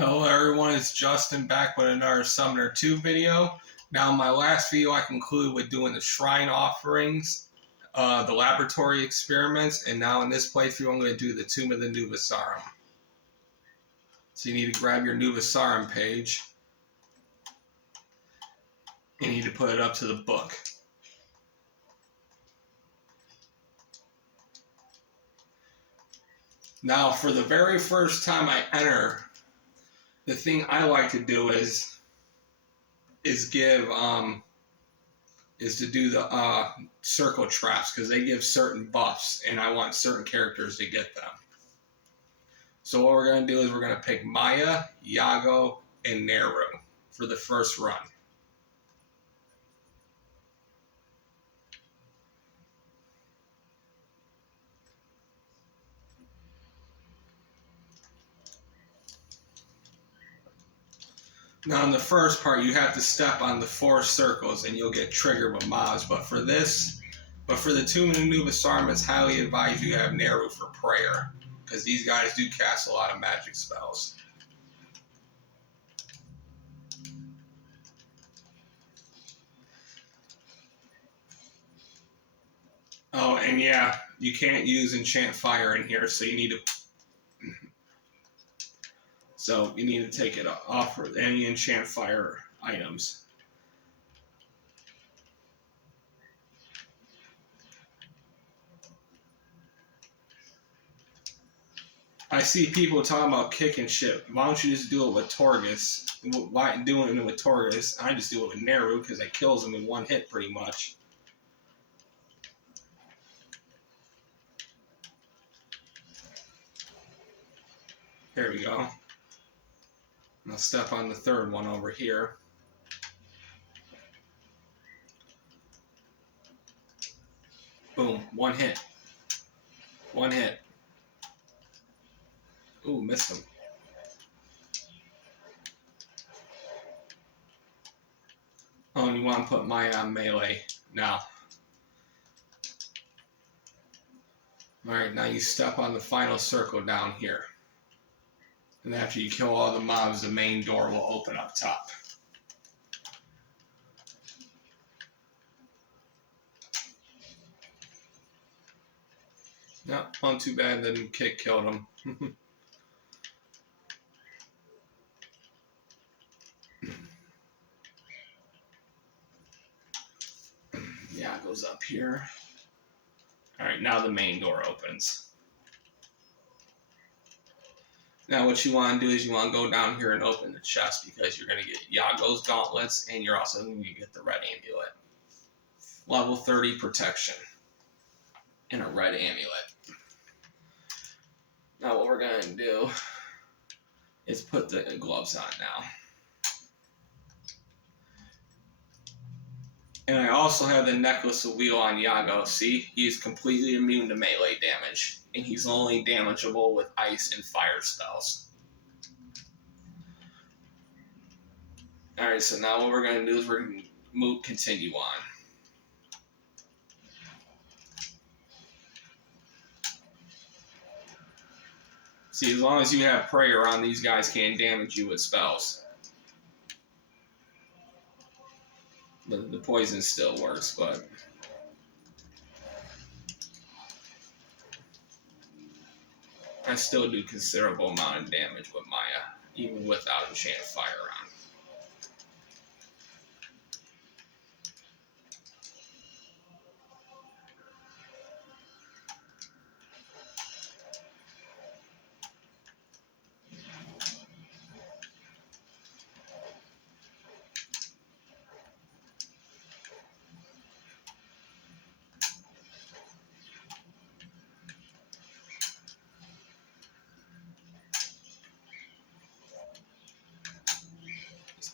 Hello everyone, it's Justin back with another Summoner 2 video. Now in my last video I concluded with doing the shrine offerings, the laboratory experiments, and now in this playthrough I'm going to do the Tomb of the Nhuvasarim. So you need to grab your Nhuvasarim page. You need to put it up to the book. Now for the very first time I enter, the thing I like to do is to do the circle traps, because they give certain buffs and I want certain characters to get them. So what we're going to do is we're going to pick Maya, Yago, and Neru for the first run. Now in the first part you have to step on the 4 circles and you'll get triggered with mobs, but for the Tomb of the Nhuvasarim it's highly advised you have Neru for prayer, because these guys do cast a lot of magic spells. Oh, and yeah, you can't use enchant fire in here, so you need to take it off for any enchant fire items. I see people talking about kicking shit. Why don't you just do it with Torghast? Why doing it with Torghast? I just do it with Neru because it kills him in one hit pretty much. There we go. I'll step on the third one over here. Boom, one hit. One hit. Ooh, missed him. Oh, and you want to put Maya on melee now. Alright, now you step on the final circle down here. And after you kill all the mobs, the main door will open up top. Yep, not too bad, then kick killed him. Yeah, it goes up here. Alright, now the main door opens. Now what you want to do is you want to go down here and open the chest, because you're going to get Yago's gauntlets and you're also going to get the red amulet. Level 30 protection and a red amulet. Now what we're going to do is put the gloves on now. And I also have the necklace of wheel on Yago. See, he's completely immune to melee damage, and he's only damageable with ice and fire spells. Alright, so now what we're going to do is we're going to continue on. See, as long as you have prayer on, these guys can't damage you with spells. The poison still works, but I still do considerable amount of damage with Maya, even without enchanted fire on.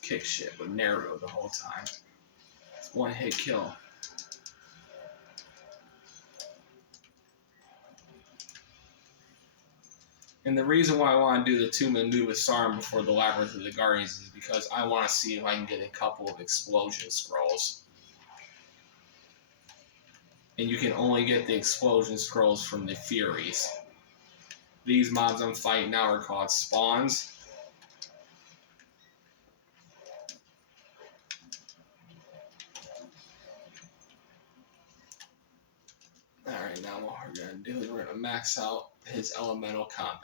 Kick shit with Neru the whole time. It's one hit kill. And the reason why I want to do the Tomb of Nhuvasarim before the Labyrinth of the Guardians is because I want to see if I can get a couple of explosion scrolls. And you can only get the explosion scrolls from the Furies. These mobs I'm fighting now are called spawns. Alright, now what we're going to do is we're going to max out his elemental combat.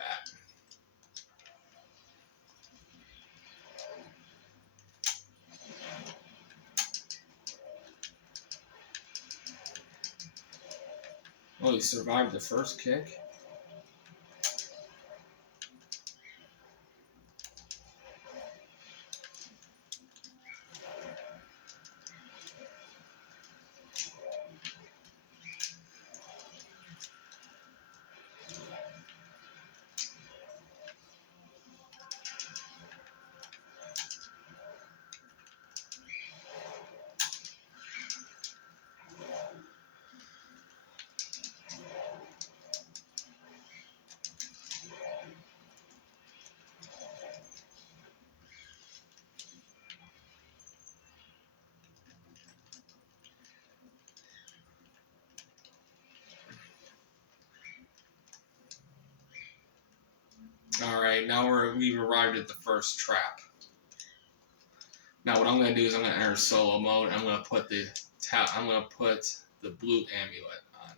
Well, he survived the first kick. Alright, now we've arrived at the first trap. Now what I'm going to do is I'm going to enter solo mode. I'm going to put the blue amulet on.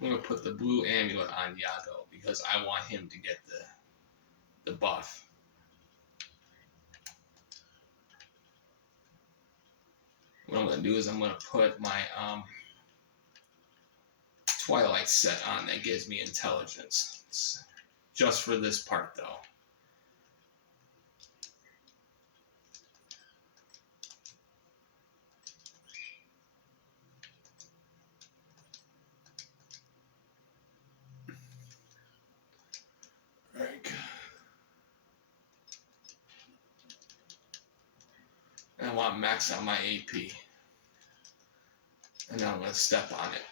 I'm going to put the blue amulet on Yago because I want him to get the buff. What I'm going to do is I'm going to put my Twilight set on that gives me intelligence. It's just for this part though. Right. And I want to max out my AP. And now I'm going to step on it.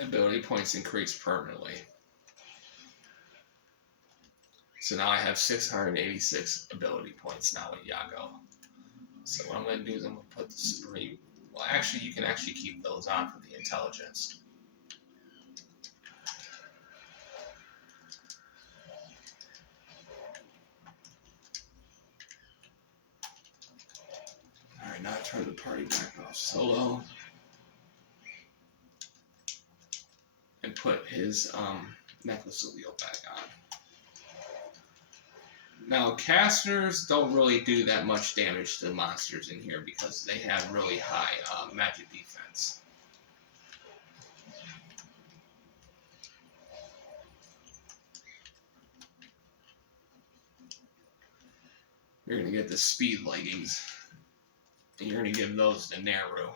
Ability points increase permanently. So now I have 686 ability points now with Yago. So what I'm going to do is I'm going to put the Supreme. Well, actually, you can actually keep those on for the intelligence. Alright, now I turn the party back off solo. And put his necklace of wheel back on. Now, casters don't really do that much damage to the monsters in here because they have really high magic defense. You're going to get the speed leggings, and you're going to give those to Naru.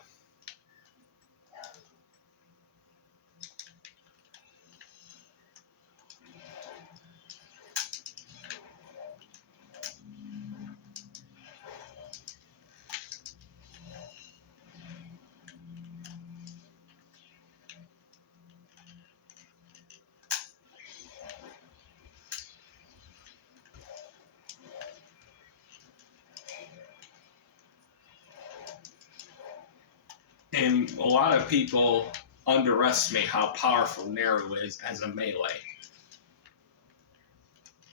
And a lot of people underestimate how powerful Naru is as a melee.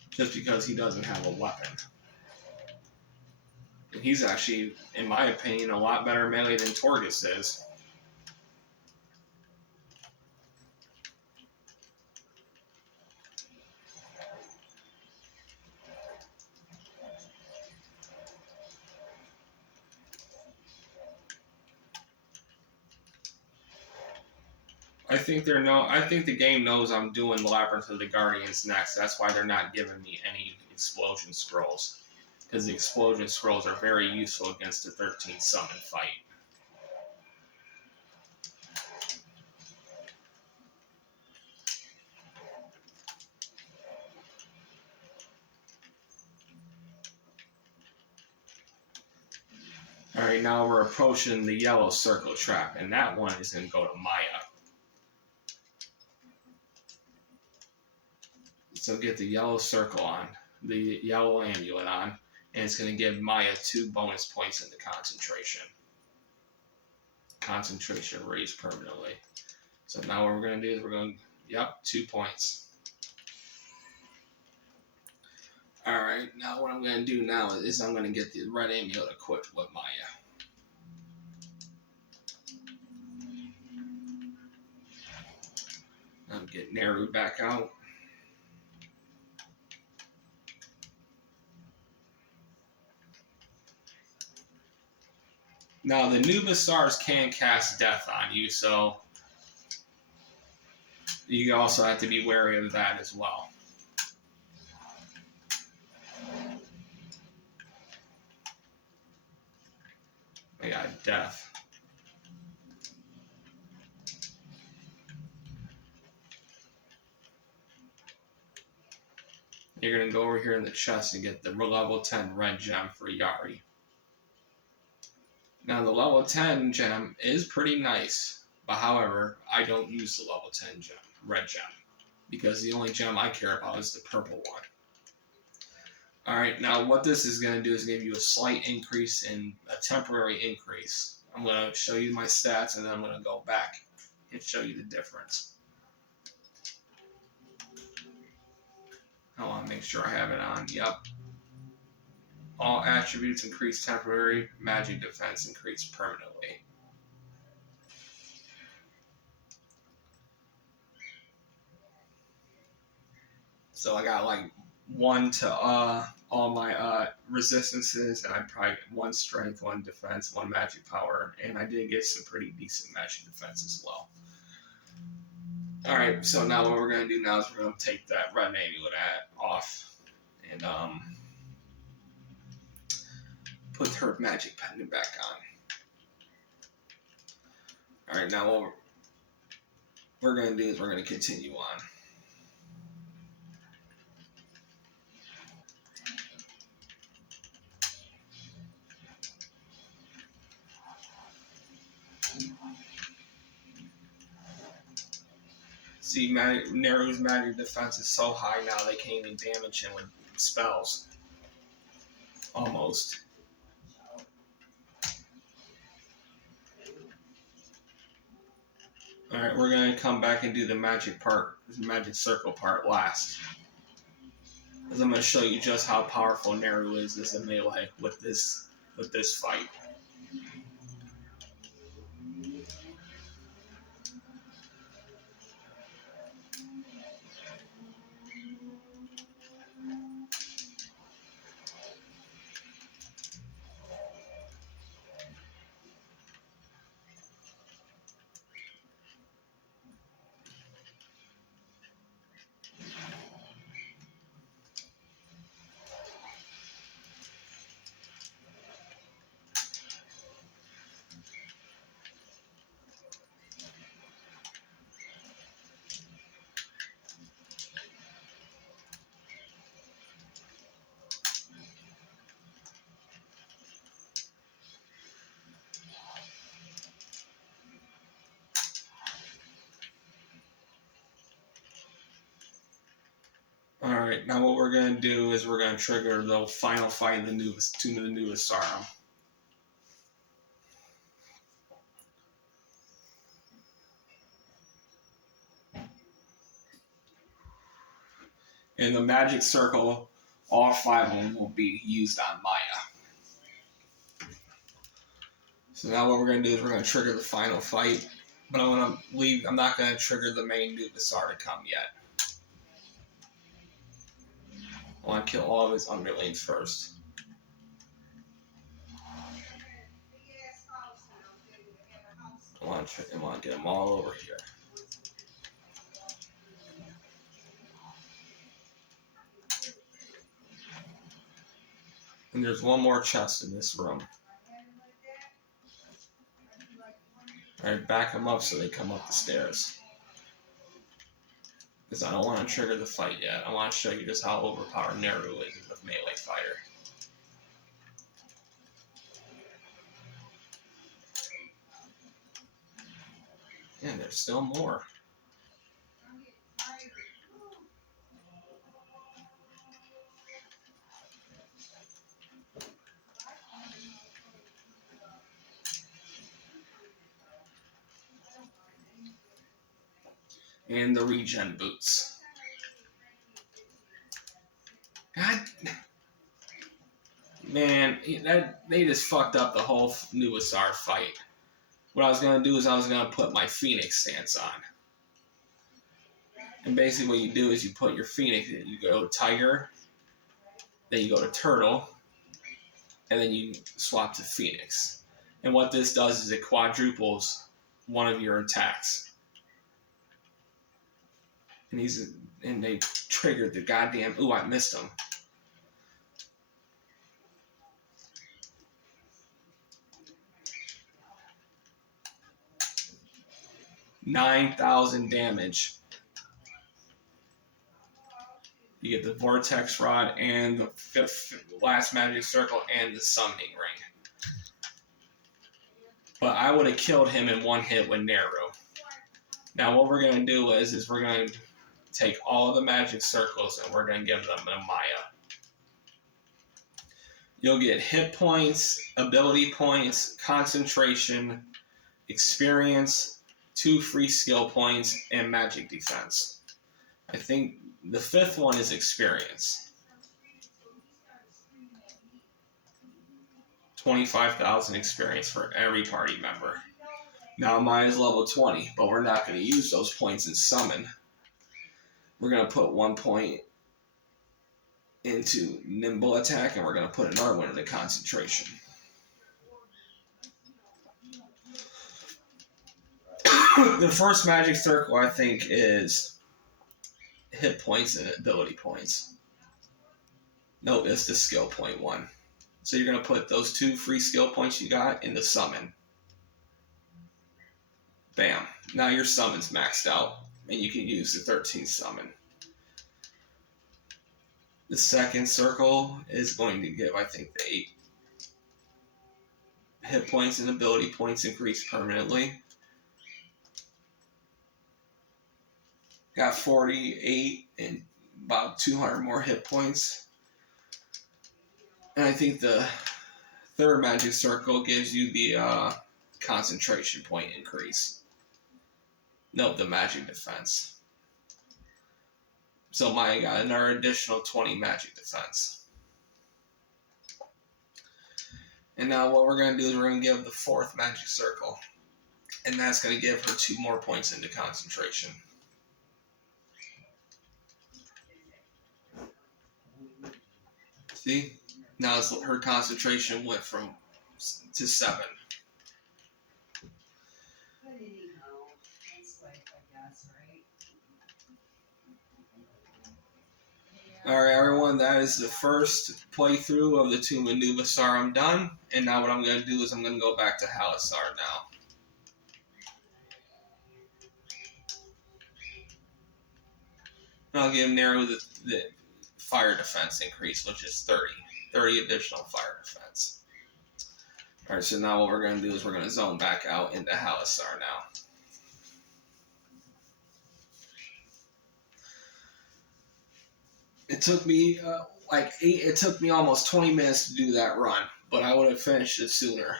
Just because he doesn't have a weapon. And he's actually, in my opinion, a lot better melee than Torgus is. I think the game knows I'm doing Labyrinth of the Guardians next. That's why they're not giving me any explosion scrolls. Because the explosion scrolls are very useful against the 13 summon fight. Alright, now we're approaching the yellow circle trap, and that one is going to go to Maya. So get the yellow circle on, the yellow amulet on, and it's going to give Maya 2 bonus points into concentration. Concentration raised permanently. So now what we're going to do is we're going to, 2 points. Alright, now what I'm going to do now is I'm going to get the red amulet equipped with Maya. I'll get Naru back out. Now the Nhuvasarim can cast Death on you, so you also have to be wary of that as well. I got Death. You're going to go over here in the chest and get the level 10 red gem for Yari. Now the level 10 gem is pretty nice, but however, I don't use the level 10 gem, red gem, because the only gem I care about is the purple one. Alright, now what this is going to do is give you a slight increase in a temporary increase. I'm going to show you my stats and then I'm going to go back and show you the difference. I want to make sure I have it on. Yep. All attributes increase temporary, magic defense increase permanently. So I got like 1 to all my resistances, and I probably get 1 strength, 1 defense, 1 magic power, and I did get some pretty decent magic defense as well. Alright, so now what we're going to do now is we're going to take that red amulet off and put her magic pendant back on. Alright, now what we're going to do is we're going to continue on. See, Naru's magic defense is so high now they can't even damage him with spells. Almost. Alright, we're going to come back and do the magic part, the magic circle part last. Because I'm going to show you just how powerful Naru is as a melee with this fight. Alright, now what we're going to do is we're going to trigger the final fight of the Nhuvasarim. In the magic circle, all 5 of them will be used on Maya. So now what we're going to do is we're going to trigger the final fight, but I'm not going to trigger the main Nhuvasarim to come yet. I want to kill all of his underlings first. I want to get them all over here. And there's one more chest in this room. Alright, back them up so they come up the stairs. Because I don't want to trigger the fight yet. I want to show you just how overpowered Naru is as a melee fighter. And there's still more. And the regen boots. God, man, they just fucked up the whole Nhuvasarim fight. What I was going to do is I was going to put my Phoenix stance on. And basically what you do is you put your phoenix in. You go tiger, then you go to turtle, and then you swap to phoenix. And what this does is it quadruples one of your attacks. And they triggered the goddamn. Ooh, I missed him. 9,000 damage. You get the vortex rod and the last magic circle and the summoning ring. But I would have killed him in one hit with Naru. Now what we're going to do is we're going to take all of the magic circles and we're going to give them a Maya. You'll get hit points, ability points, concentration, experience, 2 free skill points, and magic defense. I think the 5th one is experience. 25,000 experience for every party member. Now mine is level 20, but we're not going to use those points in summon. We're going to put 1 point into nimble attack, and we're going to put another one into concentration. The first magic circle, I think, is hit points and ability points. No, it's the skill point one. So you're going to put those 2 free skill points you got into summon. Bam. Now your summon's maxed out, and you can use the 13th summon. The second circle is going to give, I think, the 8 hit points and ability points increase permanently. Got 48 and about 200 more hit points. And I think the third magic circle gives you the concentration point increase. Nope, the magic defense. So Maya got another additional 20 magic defense. And now what we're going to do is we're going to give the 4th magic circle. And that's going to give her 2 more points into concentration. See? Now her concentration went to 7. Alright everyone, that is the first playthrough of the Tome of Nhuvasarim done. And now what I'm going to do is I'm going to go back to Halassar now. And I'll give Naru the fire defense increase, which is 30. 30 additional fire defense. Alright, so now what we're going to do is we're going to zone back out into Halassar now. It took me it took me almost 20 minutes to do that run, but I would have finished it sooner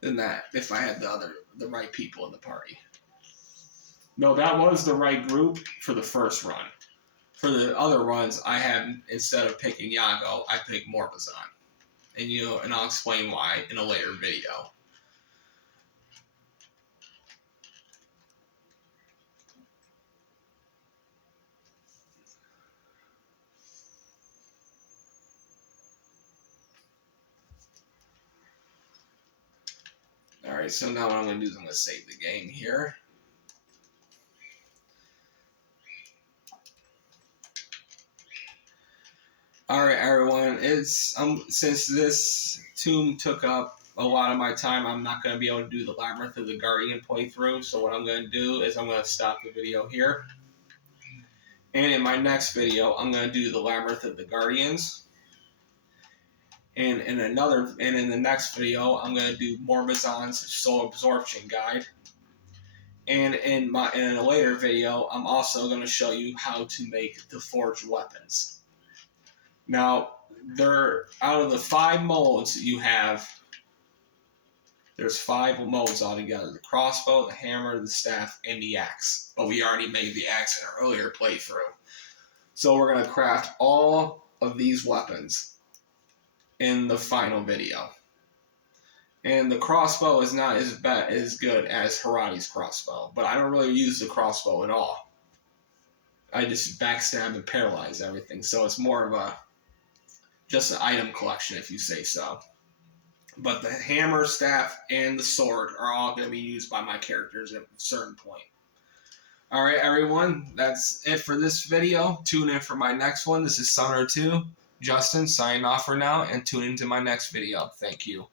than that if I had the right people in the party. No, that was the right group for the first run. For the other runs, I had, instead of picking Yago, I picked Nhuvasarim. And I'll explain why in a later video. Alright, so now what I'm going to do is I'm going to save the game here. Alright everyone, since this tomb took up a lot of my time, I'm not going to be able to do the Labyrinth of the Guardian playthrough, so what I'm going to do is I'm going to stop the video here. And in my next video, I'm going to do the Labyrinth of the Guardians. And in the next video, I'm going to do Nhuvasarim's Soul Absorption Guide. And in a later video, I'm also going to show you how to make the forged weapons. Now, out of the 5 modes you have, there's 5 modes altogether. The crossbow, the hammer, the staff, and the axe. But we already made the axe in our earlier playthrough. So we're going to craft all of these weapons in the final video. And the crossbow is not as good as Haradi's crossbow, but I don't really use the crossbow at all. I just backstab and paralyze everything, so it's more of a just an item collection, if you say so. But the hammer, staff, and the sword are all going to be used by my characters at a certain point. All right, everyone, that's it for this video. Tune in for my next one. This is Summoner 2. Justin, signing off for now, and tune into my next video. Thank you.